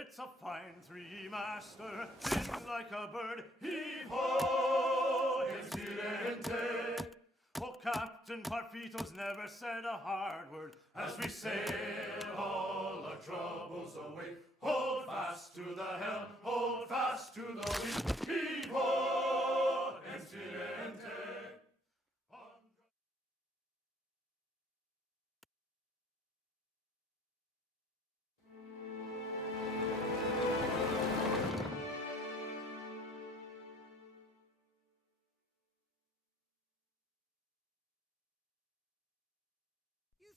It's a fine three-master, sing like a bird, heave-ho, incidente. Oh, Captain Parfitos never said a hard word as we sail all our troubles away. Hold fast to the helm, hold fast to the wind, heave-ho, incidente.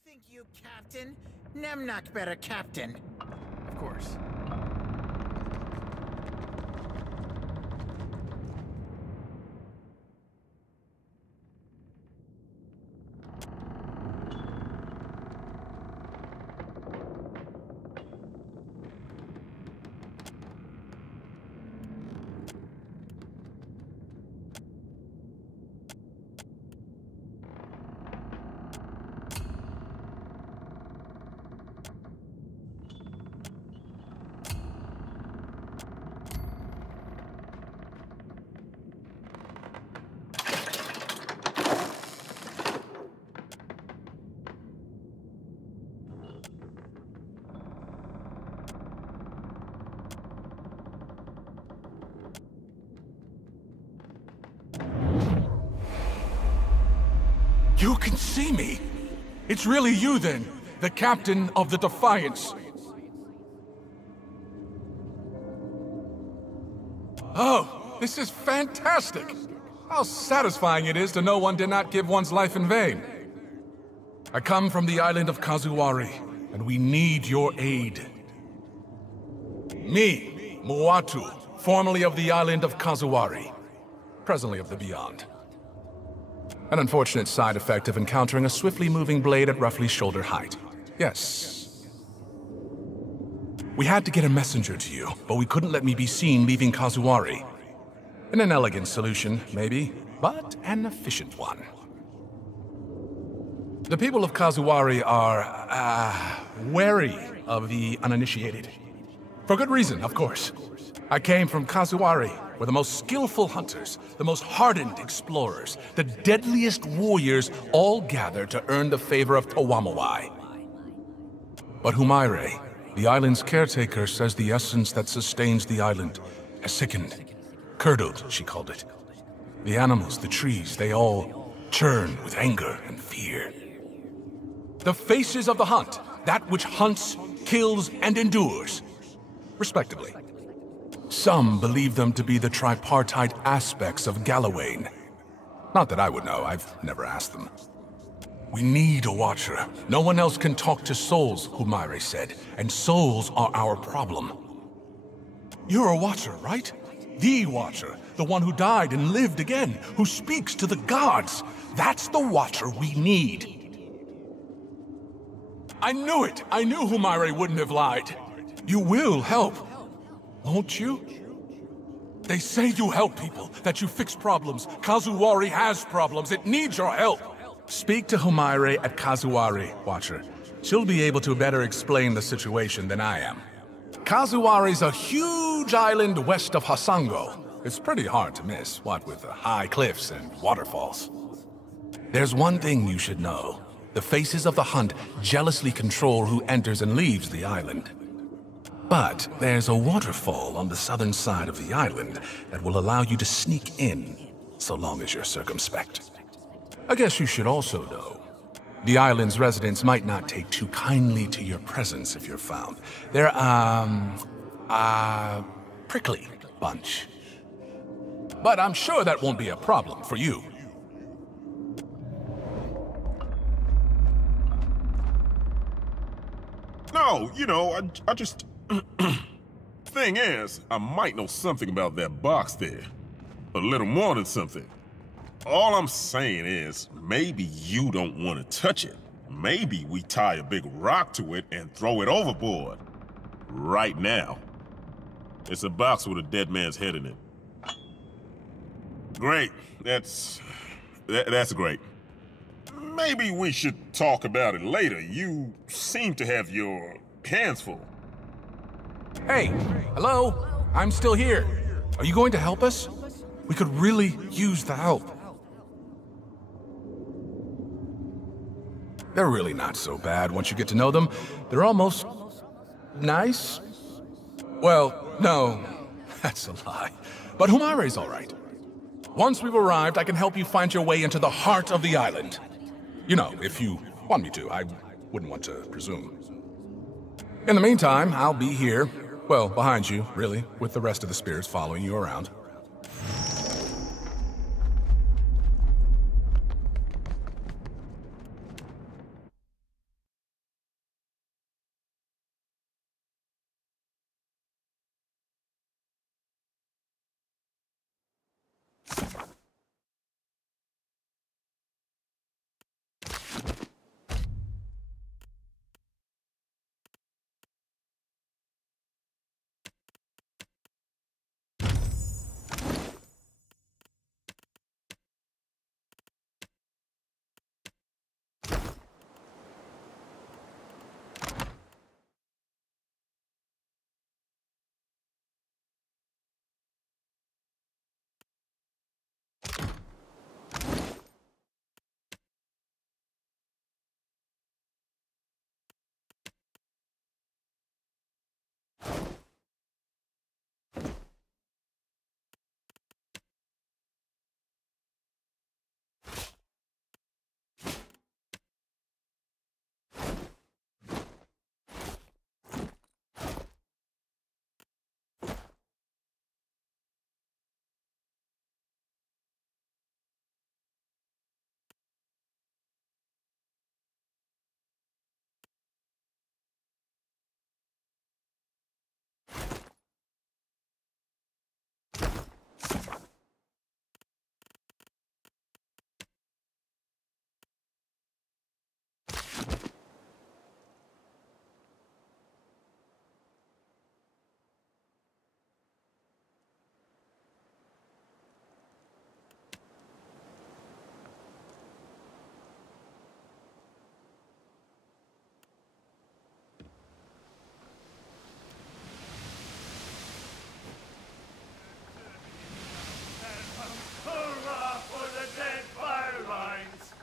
Think you captain? Nemnak better captain. Of course. You can see me! It's really you then, the captain of the Defiance. Oh, this is fantastic! How satisfying it is to know one did not give one's life in vain. I come from the island of Kazuwari, and we need your aid. Me, Muatu, formerly of the island of Kazuwari, presently of the Beyond. An unfortunate side effect of encountering a swiftly moving blade at roughly shoulder height. Yes. We had to get a messenger to you, but we couldn't let me be seen leaving Kazuwari. An inelegant solution, maybe, but an efficient one. The people of Kazuwari are, wary of the uninitiated. For good reason, of course. I came from Kazuwari, where the most skillful hunters, the most hardened explorers, the deadliest warriors all gather to earn the favor of Tawamawai. But Humaire, the island's caretaker, says the essence that sustains the island has sickened. Curdled, she called it. The animals, the trees, they all churn with anger and fear. The faces of the hunt, that which hunts, kills, and endures, respectively. Some believe them to be the tripartite aspects of Gallowayne. Not that I would know, I've never asked them. We need a watcher. No one else can talk to souls, Humaire said, and souls are our problem. You're a watcher, right? The watcher, the one who died and lived again, who speaks to the gods. That's the watcher we need. I knew it! I knew Humaire wouldn't have lied. You will help. Won't you? They say you help people, that you fix problems. Kazuwari has problems. It needs your help. Speak to Humaire at Kazuwari, Watcher. She'll be able to better explain the situation than I am. Kazuwari's a huge island west of Hasango. It's pretty hard to miss, what with the high cliffs and waterfalls. There's one thing you should know. The faces of the hunt jealously control who enters and leaves the island. But there's a waterfall on the southern side of the island that will allow you to sneak in, so long as you're circumspect. I guess you should also know, the island's residents might not take too kindly to your presence if you're found. They're, prickly bunch. But I'm sure that won't be a problem for you. No, you know, I just... Thing is, I might know something about that box there. A little more than something. All I'm saying is, maybe you don't want to touch it. Maybe we tie a big rock to it and throw it overboard. Right now. It's a box with a dead man's head in it. Great. That's great. Maybe we should talk about it later. You seem to have your hands full. Hey, hello? I'm still here. Are you going to help us? We could really use the help. They're really not so bad once you get to know them. They're almost nice? Well, no, that's a lie. But Humare's all right. Once we've arrived, I can help you find your way into the heart of the island. You know, if you want me to. I wouldn't want to presume. In the meantime, I'll be here. Well, behind you, really, with the rest of the spirits following you around. Hurrah for the Deadfire lines!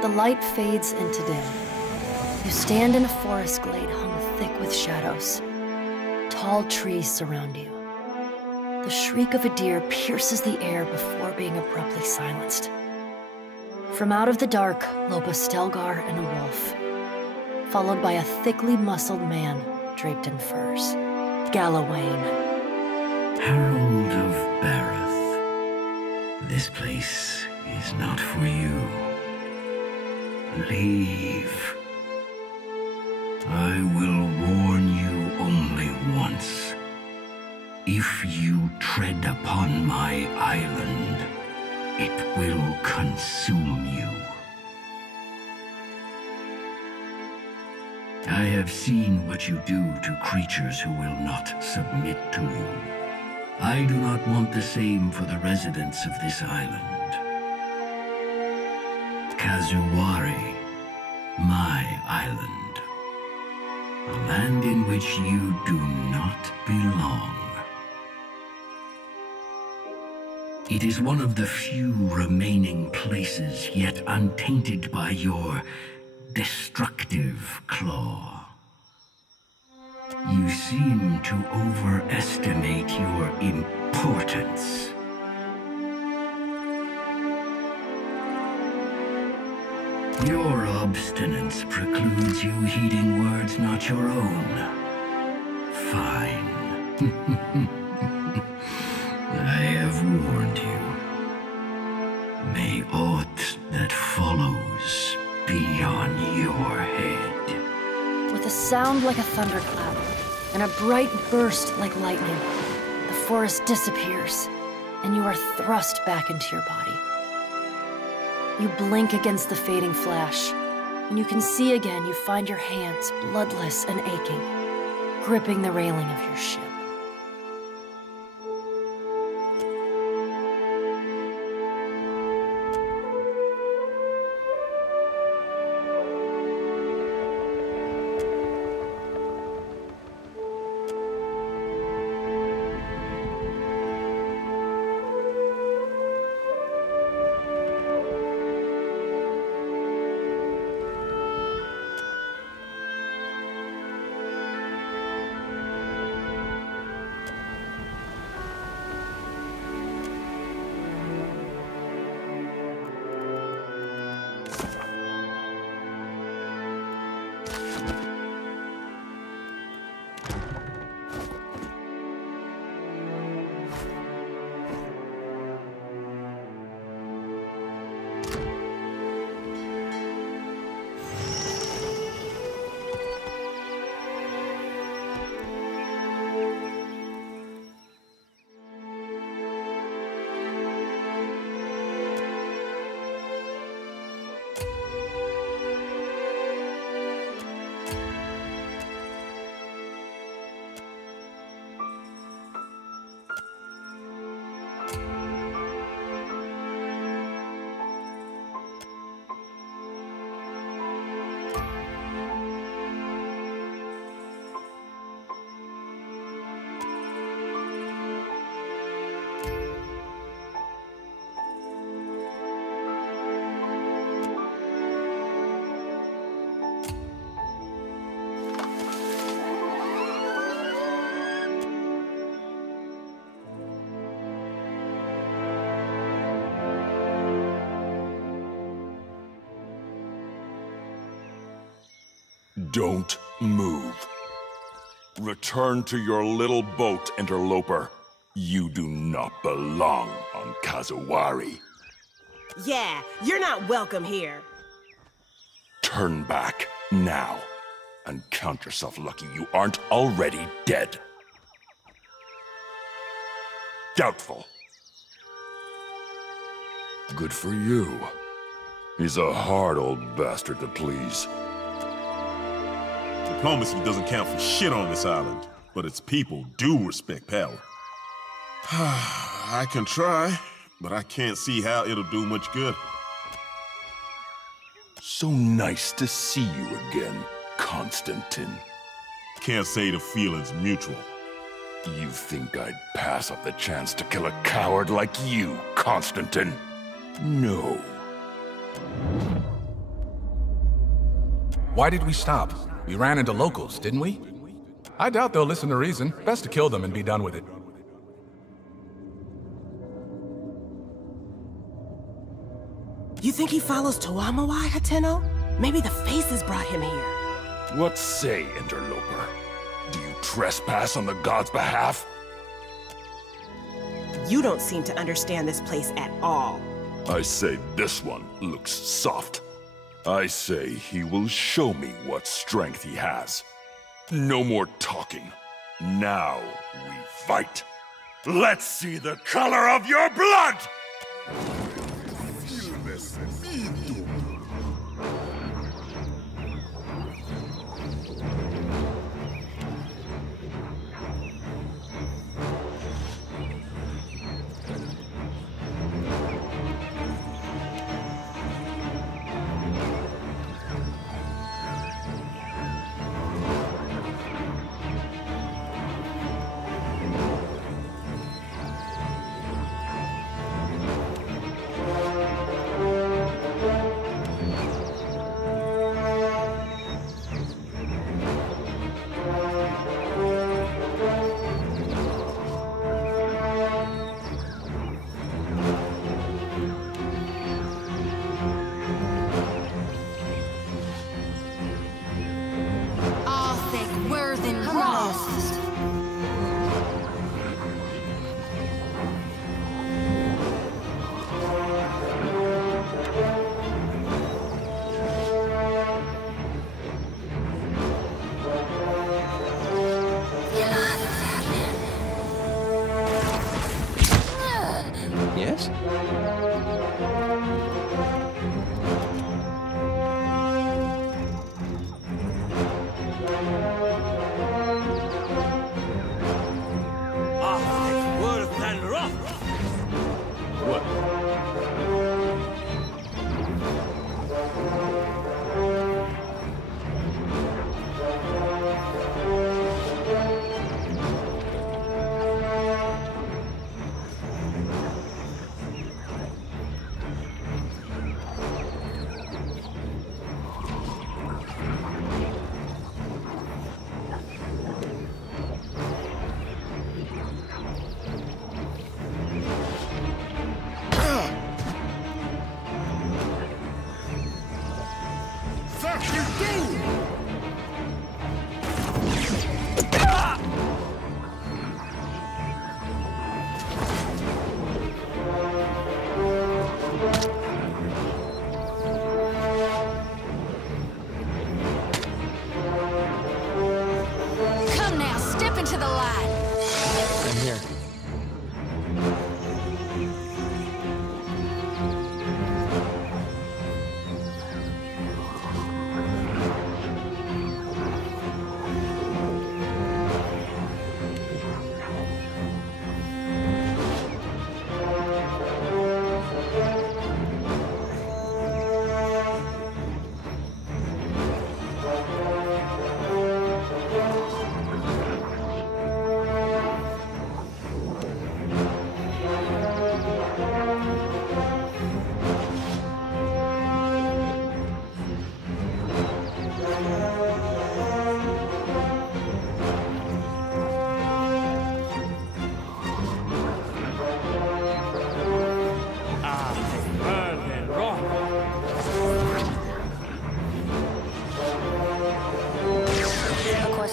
The light fades into day. You stand in a forest glade hung thick with shadows. Tall trees surround you. The shriek of a deer pierces the air before being abruptly silenced. From out of the dark lope a Stelgar and a wolf, followed by a thickly muscled man draped in furs. Galawain. Herald of Bareth, this place is not for you. Leave. I will warn you only once. If you tread upon my island, it will consume you. I have seen what you do to creatures who will not submit to you. I do not want the same for the residents of this island. Kazuwari, my island. A land in which you do not belong. It is one of the few remaining places yet untainted by your destructive claw. You seem to overestimate your importance. Your obstinance precludes you heeding words not your own. Fine. I have warned you. May aught that follows be on your head. With a sound like a thunderclap and a bright burst like lightning, the forest disappears, and you are thrust back into your body. You blink against the fading flash. When you can see again, you find your hands bloodless and aching, gripping the railing of your ship. Don't move. Return to your little boat, interloper. You do not belong on Kazuwari. Yeah, you're not welcome here. Turn back, now. And count yourself lucky you aren't already dead. Doubtful. Good for you. He's a hard old bastard to please. Diplomacy doesn't count for shit on this island, but its people do respect power. I can try, but I can't see how it'll do much good. So nice to see you again, Constantine. Can't say the feeling's mutual. You think I'd pass up the chance to kill a coward like you, Constantine? No. Why did we stop? We ran into locals, didn't we? I doubt they'll listen to reason. Best to kill them and be done with it. You think he follows Toamawai, Hateno? Maybe the faces brought him here. What say, interloper? Do you trespass on the god's behalf? You don't seem to understand this place at all. I say this one looks soft. I say he will show me what strength he has. No more talking. Now we fight. Let's see the color of your blood!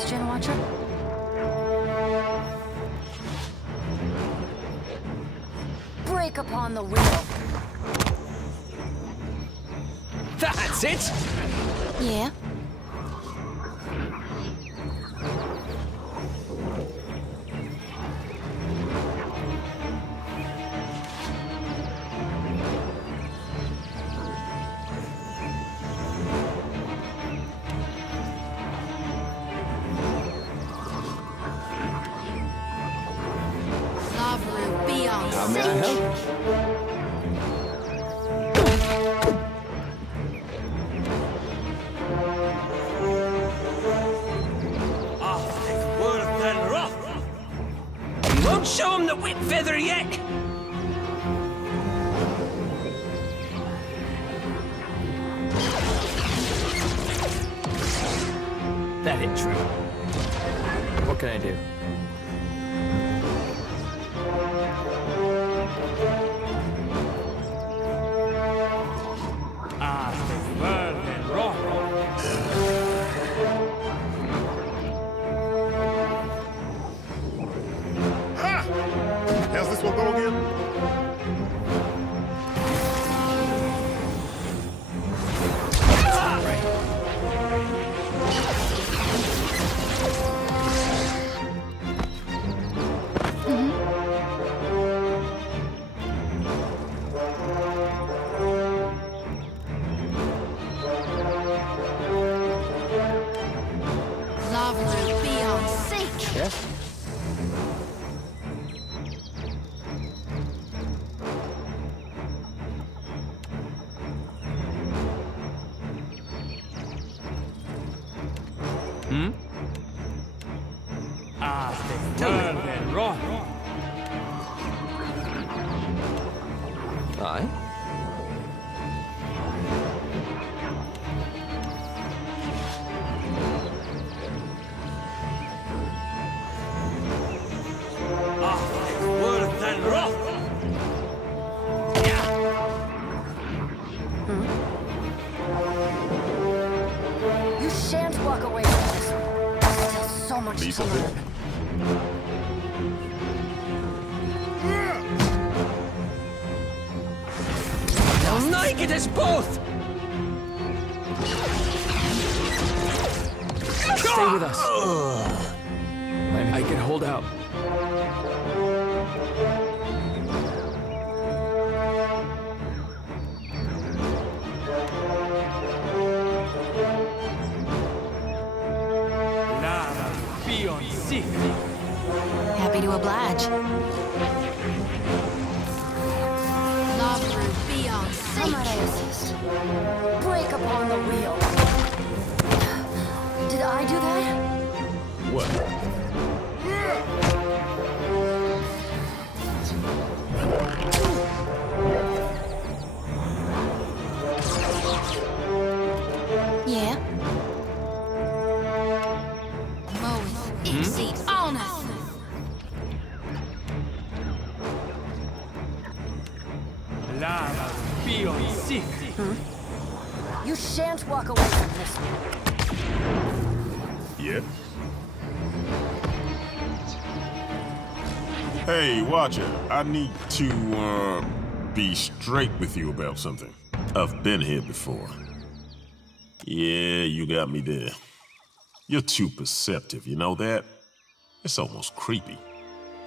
Question, Watcher? Break upon the wheel. That's it! Yeah? How may I help? Worse than rough. You won't show him the whip feather yet! That ain't true. What can I do? How's this one go again? Lovely, be on sync. Yes? Aye? Worse than rough. You shan't walk away from this. There's still so much to learn. They'll naked us both! Stay with us. I can hold out. Happy to oblige. Lovely, be on sync. How might I assist? Break upon the wheel. Did I do that? What? Yeah. Mowing exceeds honest. You shan't walk away from this one. Yeah? Hey, Watcher, I need to, be straight with you about something. I've been here before. Yeah, you got me there. You're too perceptive, you know that? It's almost creepy.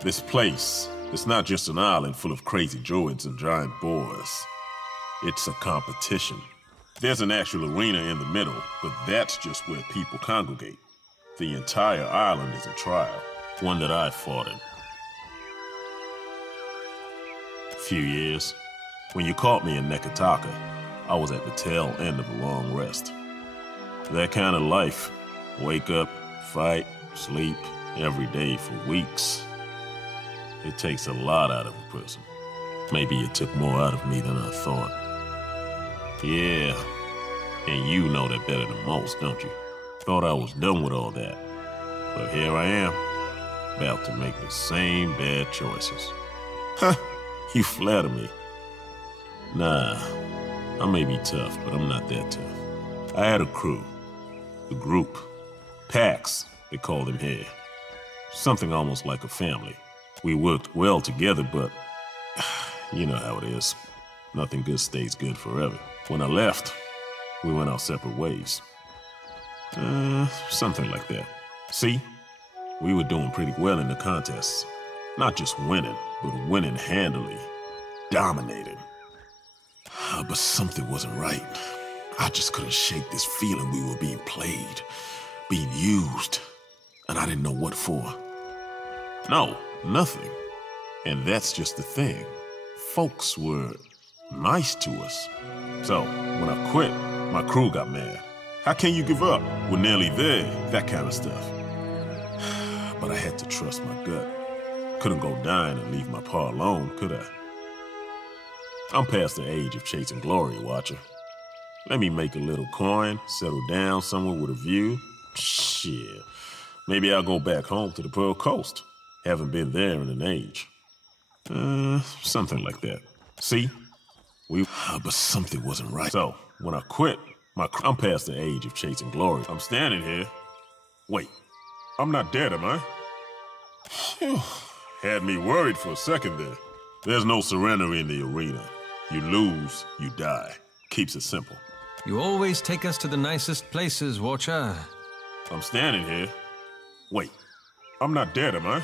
This place, it's not just an island full of crazy druids and giant boars. It's a competition. There's an actual arena in the middle, but that's just where people congregate. The entire island is a trial, one that I fought in. Few years. When you caught me in Nekataka, I was at the tail end of a long rest. That kind of life. Wake up, fight, sleep, every day for weeks. It takes a lot out of a person. Maybe it took more out of me than I thought. Yeah, and you know that better than most, don't you? Thought I was done with all that. But here I am, about to make the same bad choices. Huh, you flatter me. Nah, I may be tough, but I'm not that tough. I had a crew, a group, packs, They called him here. Something almost like a family. We worked well together, but you know how it is. Nothing good stays good forever. When I left, we went our separate ways. Something like that. See? We were doing pretty well in the contests. Not just winning, but winning handily. Dominating. But something wasn't right. I just couldn't shake this feeling we were being played, being used, and I didn't know what for. No, nothing. And that's just the thing. Folks were nice to us. So, when I quit, my crew got mad. How can you give up? We're nearly there, that kind of stuff. But I had to trust my gut. Couldn't go dying and leave my pa alone, could I? I'm past the age of chasing glory, Watcher. Let me make a little coin, settle down somewhere with a view. Shit. Maybe I'll go back home to the Pearl Coast. Haven't been there in an age. Something like that. See? But something wasn't right. So, when I quit, I'm past the age of chasing glory. I'm standing here. Wait, I'm not dead, am I? Phew. Had me worried for a second there. There's no surrender in the arena. You lose, you die. Keeps it simple. You always take us to the nicest places, Watcher. I'm standing here. Wait, I'm not dead, am I?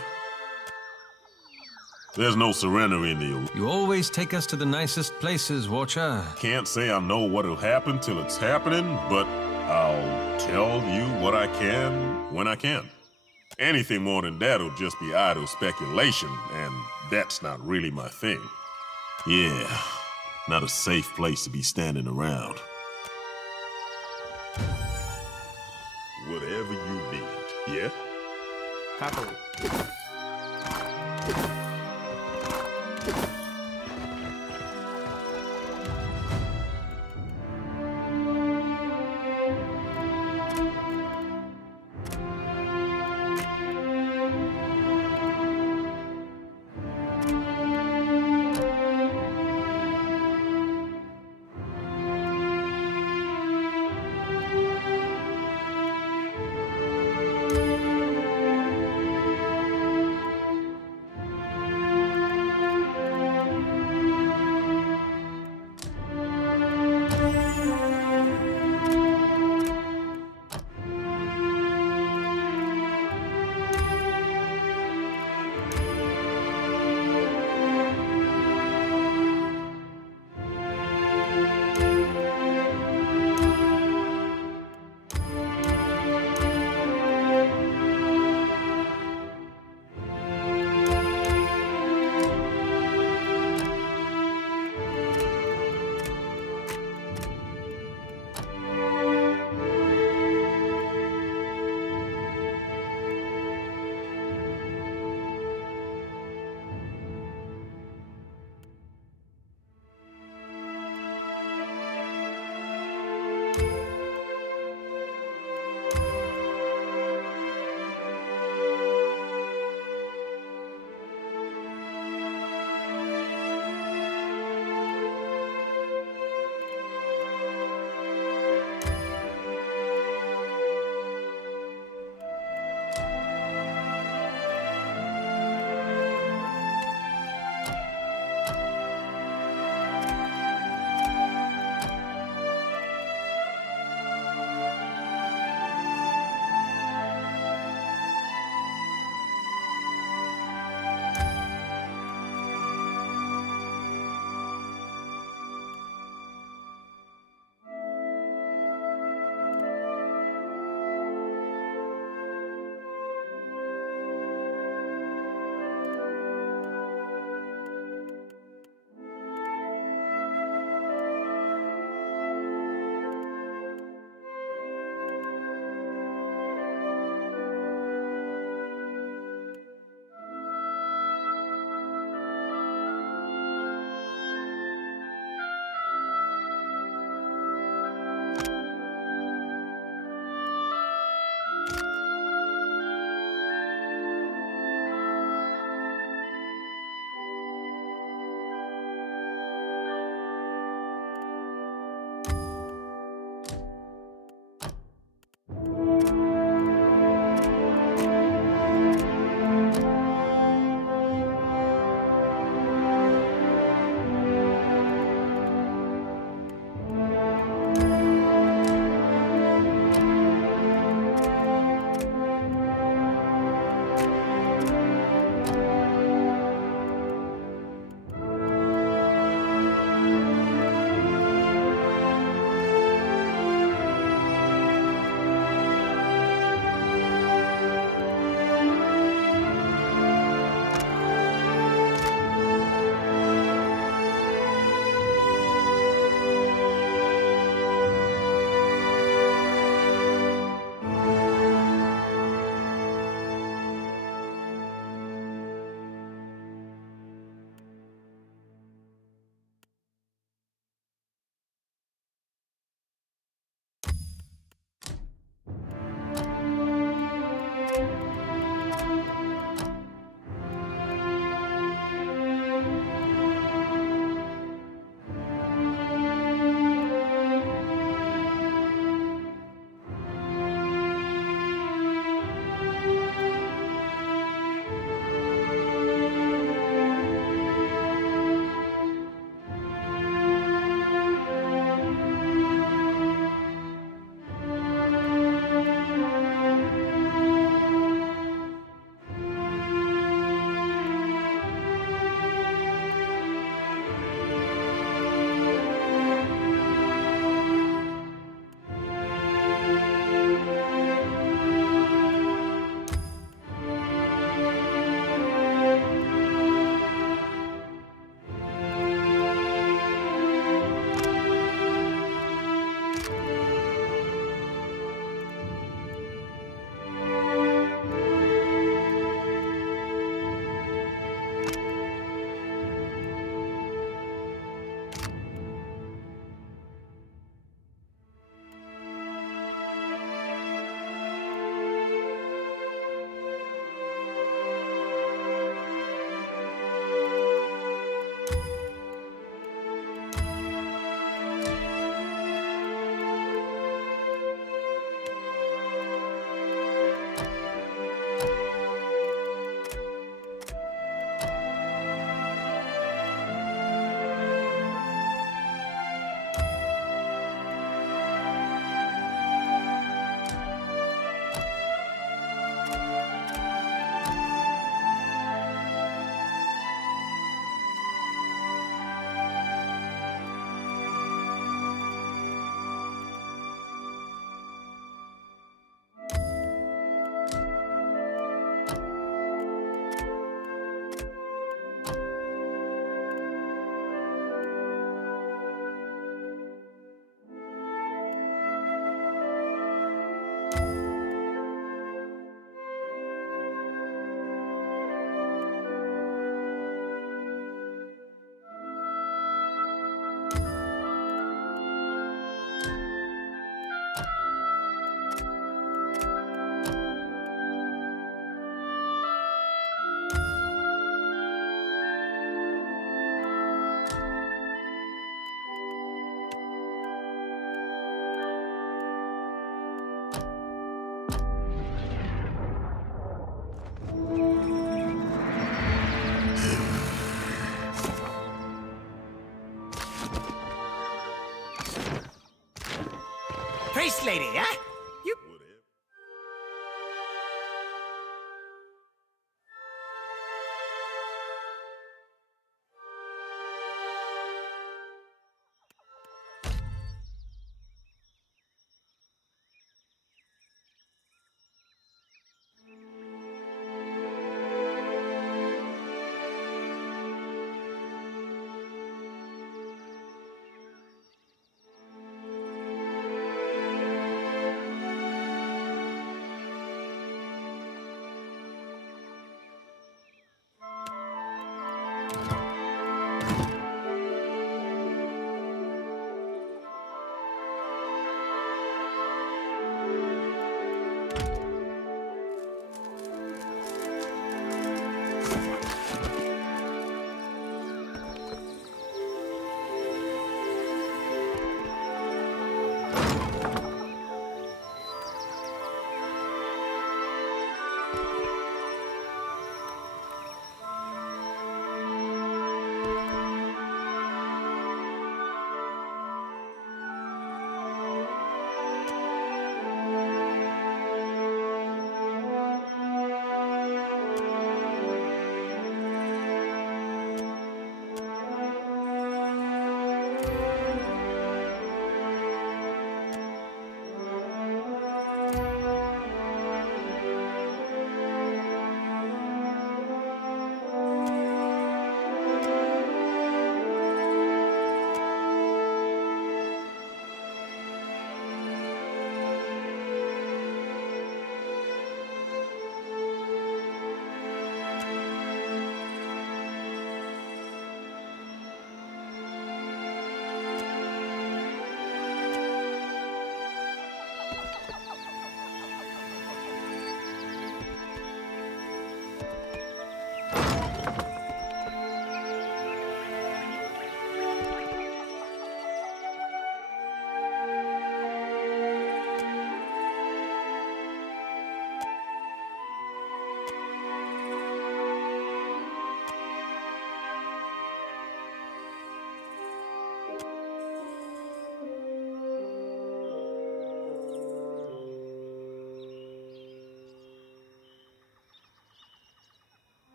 There's no surrender in the... You always take us to the nicest places, Watcher. Can't say I know what'll happen till it's happening, but I'll tell you what I can when I can. Anything more than that'll just be idle speculation, and that's not really my thing. Yeah, not a safe place to be standing around. Whatever you need, yeah? Happily. boss lady, huh? You...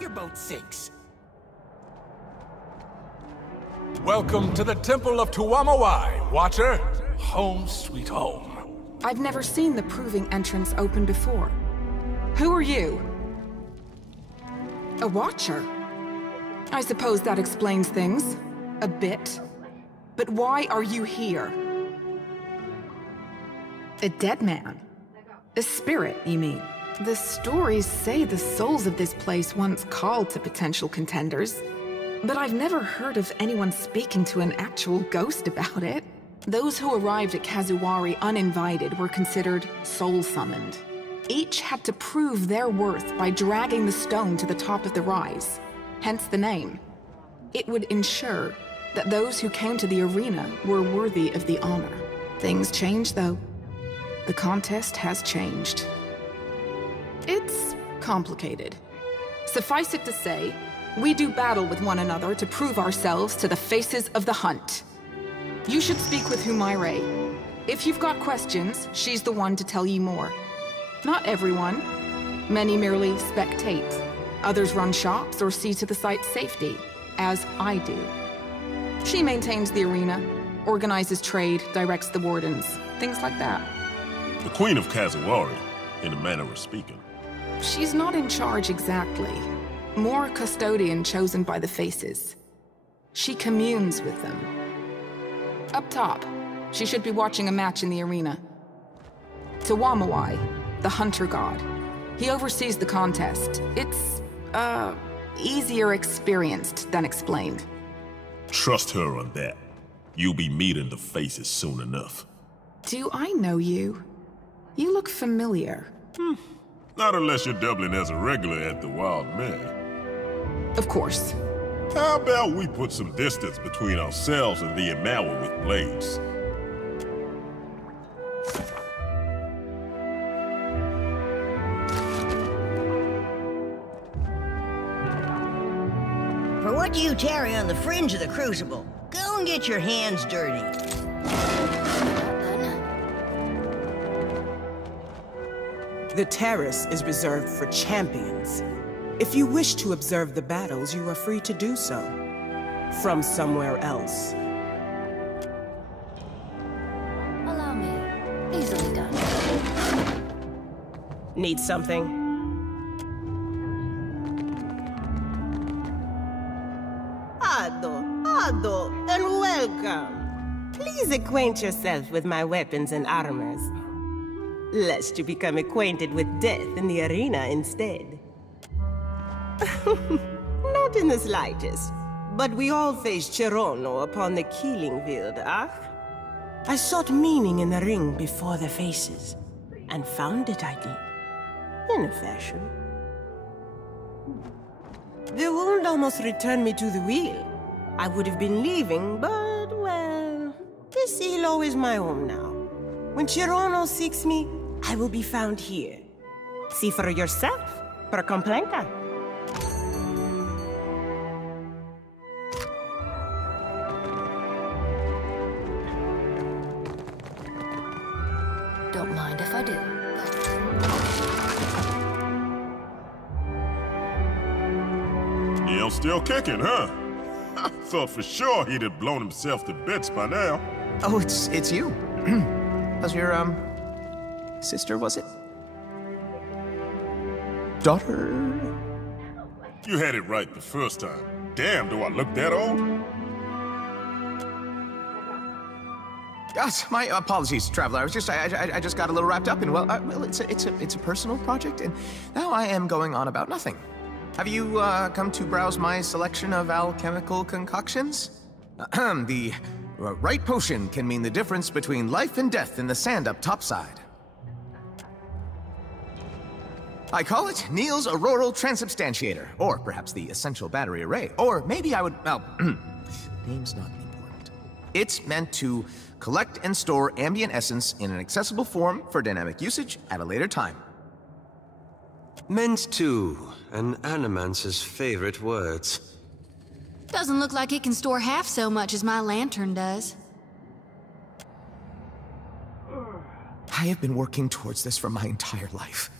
Your boat sinks. Welcome to the Temple of Tuamawai, Watcher. Home sweet home. I've never seen the proving entrance open before. Who are you? A Watcher? I suppose that explains things. A bit. But why are you here? A dead man? A spirit, you mean? The stories say the souls of this place once called to potential contenders, but I've never heard of anyone speaking to an actual ghost about it. Those who arrived at Kazuwari uninvited were considered soul-summoned. Each had to prove their worth by dragging the stone to the top of the rise, hence the name. It would ensure that those who came to the arena were worthy of the honor. Things change, though. The contest has changed. It's complicated. Suffice it to say, we do battle with one another to prove ourselves to the faces of the hunt. You should speak with Humaire. If you've got questions, she's the one to tell you more. Not everyone. Many merely spectate. Others run shops or see to the site's safety, as I do. She maintains the arena, organizes trade, directs the wardens, things like that. The Queen of Kazuwari, in a manner of speaking. She's not in charge exactly. More a custodian chosen by the Faces. She communes with them. Up top, she should be watching a match in the arena. Tawamawai, the hunter god. He oversees the contest. It's, easier experienced than explained. Trust her on that. You'll be meeting the Faces soon enough. Do I know you? You look familiar. Not unless you're doubling as a regular at the Wild Mare. Of course. How about we put some distance between ourselves and the Imawa with blades? For what do you tarry on the fringe of the Crucible? Go and get your hands dirty. The terrace is reserved for champions. If you wish to observe the battles, you are free to do so. From somewhere else. Allow me. Easily done. Need something? Ado, and welcome. Please acquaint yourself with my weapons and armors. Lest you become acquainted with death in the arena instead. Not in the slightest. But we all face Cherono upon the killing field, ah? I sought meaning in the ring before the Faces, and found it, I did. In a fashion. The wound almost returned me to the wheel. I would have been leaving, but, well, this Ilo is my home now. When Cherono seeks me, I will be found here. See for yourself, per complenka. Don't mind if I do. Neil's still kicking, huh? I thought for sure he'd have blown himself to bits by now. Oh, it's you. How's your, sister, was it? Daughter? You had it right the first time. Damn, do I look that old? Gosh, my apologies, Traveler. I just got a little wrapped up in, well, it's a personal project, and now I am going on about nothing. Have you, come to browse my selection of alchemical concoctions? The right potion can mean the difference between life and death in the sand up topside. I call it Neil's Auroral Transubstantiator, or perhaps the Essential Battery Array, or maybe I would, well, name's not important. It's meant to collect and store ambient essence in an accessible form for dynamic usage at a later time. Meant to, an animancer's favorite words. Doesn't look like it can store half so much as my lantern does. I have been working towards this for my entire life.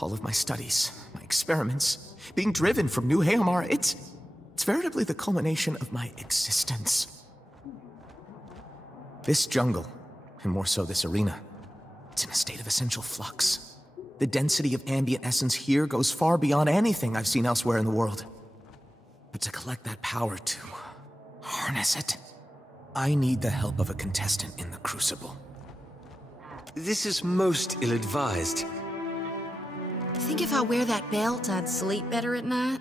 All of my studies, my experiments, being driven from New Haomar, it's veritably the culmination of my existence. This jungle, and more so this arena, it's in a state of essential flux. The density of ambient essence here goes far beyond anything I've seen elsewhere in the world. But to collect that power, to harness it, I need the help of a contestant in the Crucible. This is most ill-advised. Think if I wear that belt, I'd sleep better at night?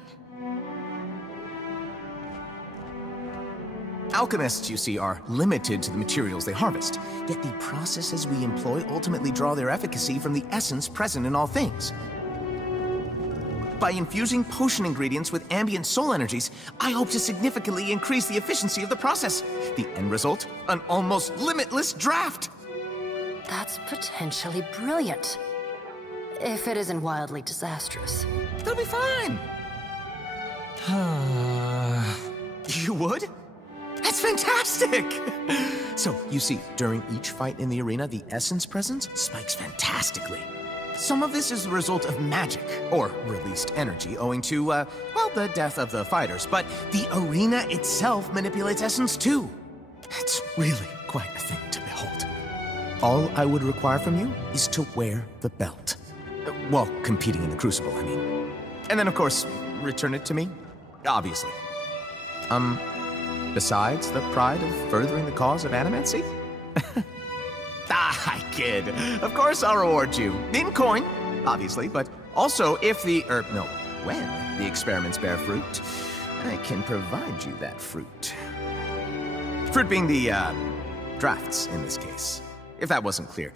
Alchemists, you see, are limited to the materials they harvest, yet the processes we employ ultimately draw their efficacy from the essence present in all things. By infusing potion ingredients with ambient soul energies, I hope to significantly increase the efficiency of the process. The end result? An almost limitless draft! That's potentially brilliant. If it isn't wildly disastrous. They'll be fine! You would? That's fantastic! So, you see, during each fight in the arena, the essence presence spikes fantastically. Some of this is the result of magic, or released energy, owing to, well, the death of the fighters. But the arena itself manipulates essence too. It's really quite a thing to behold. All I would require from you is to wear the belt. Well, competing in the Crucible, I mean. And then, of course, return it to me, obviously. Besides the pride of furthering the cause of animancy? I kid. Of course I'll reward you. In coin, obviously, but also if when the experiments bear fruit, I can provide you that fruit. Fruit being the, drafts in this case. If that wasn't clear.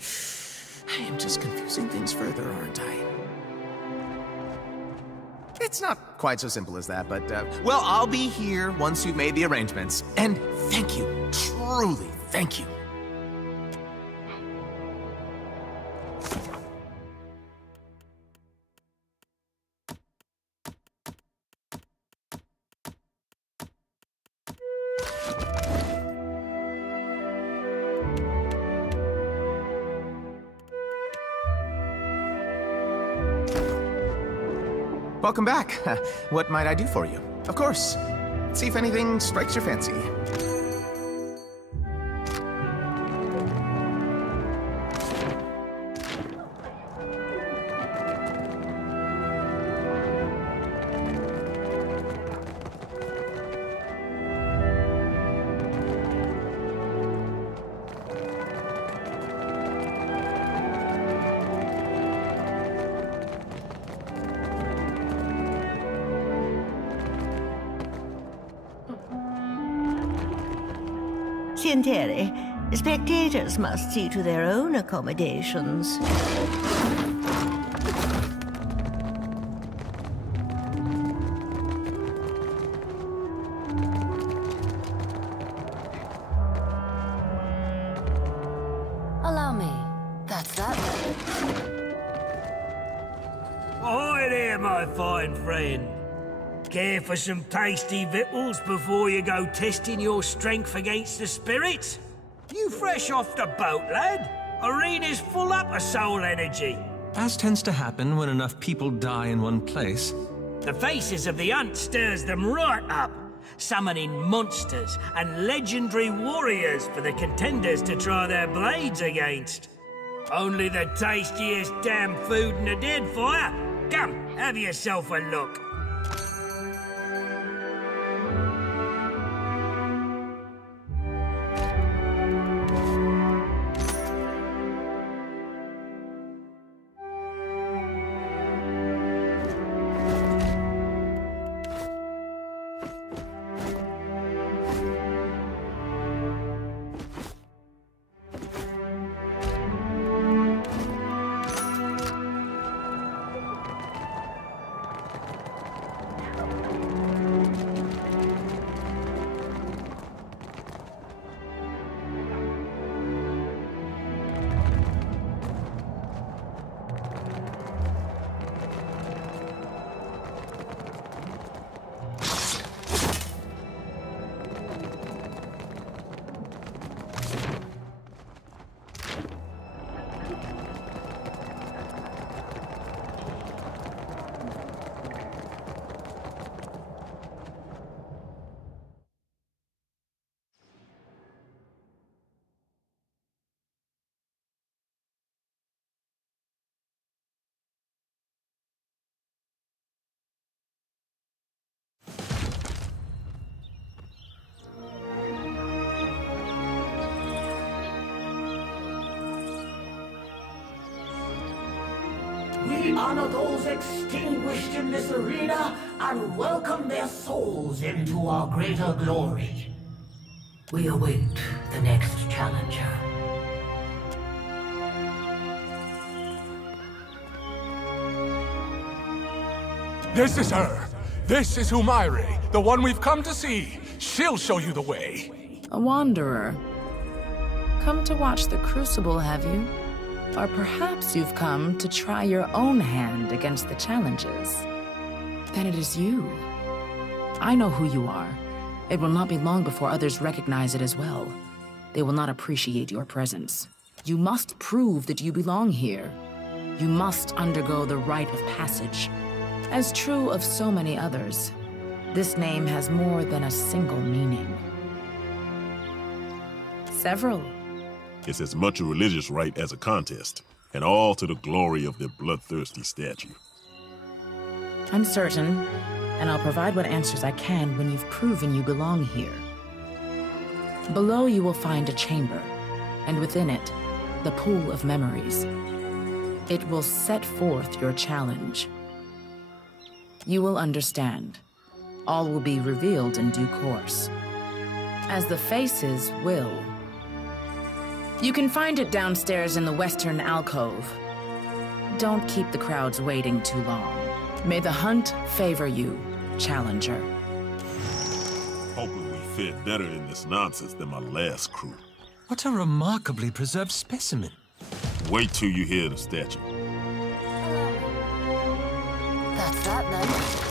I am just confusing things further, aren't I? It's not quite so simple as that, but, well, I'll be here once you've made the arrangements. And thank you. Truly, thank you. Welcome back. What might I do for you? Of course. See if anything strikes your fancy. Sientere, spectators must see to their own accommodations. Allow me. That's that. Ahoy there, my fine friend. Care for some tasty victuals before you go testing your strength against the spirits? You fresh off the boat, lad? Arena's full up of soul energy. As tends to happen when enough people die in one place. The faces of the hunt stirs them right up, summoning monsters and legendary warriors for the contenders to try their blades against. Only the tastiest damn food in the Deadfire. Come, have yourself a look. We honor those extinguished in this arena and welcome their souls into our greater glory. We await the next challenger. This is her. This is Humaire, the one we've come to see. She'll show you the way. A wanderer. Come to watch the Crucible, have you? Or perhaps you've come to try your own hand against the challenges. Then it is you. I know who you are. It will not be long before others recognize it as well. They will not appreciate your presence. You must prove that you belong here. You must undergo the rite of passage. As true of so many others, this name has more than a single meaning. Several. It's as much a religious rite as a contest, and all to the glory of their bloodthirsty statue. I'm certain, and I'll provide what answers I can when you've proven you belong here. Below you will find a chamber, and within it, the pool of memories. It will set forth your challenge. You will understand. All will be revealed in due course. As the faces will. You can find it downstairs in the western alcove. Don't keep the crowds waiting too long. May the hunt favor you, challenger. Hoping we fared better in this nonsense than my last crew. What a remarkably preserved specimen. Wait till you hear the statue. That's that then.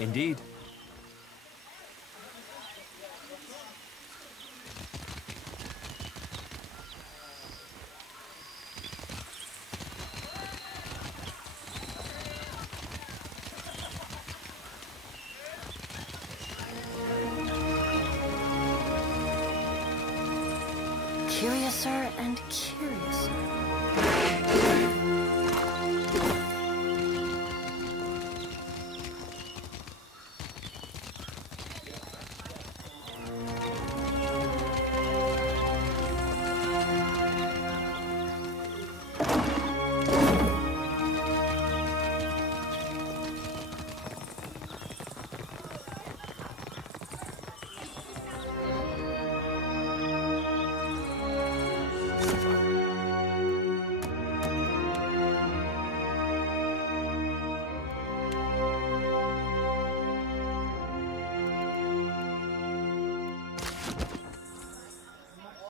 Indeed. Curiouser and curiouser.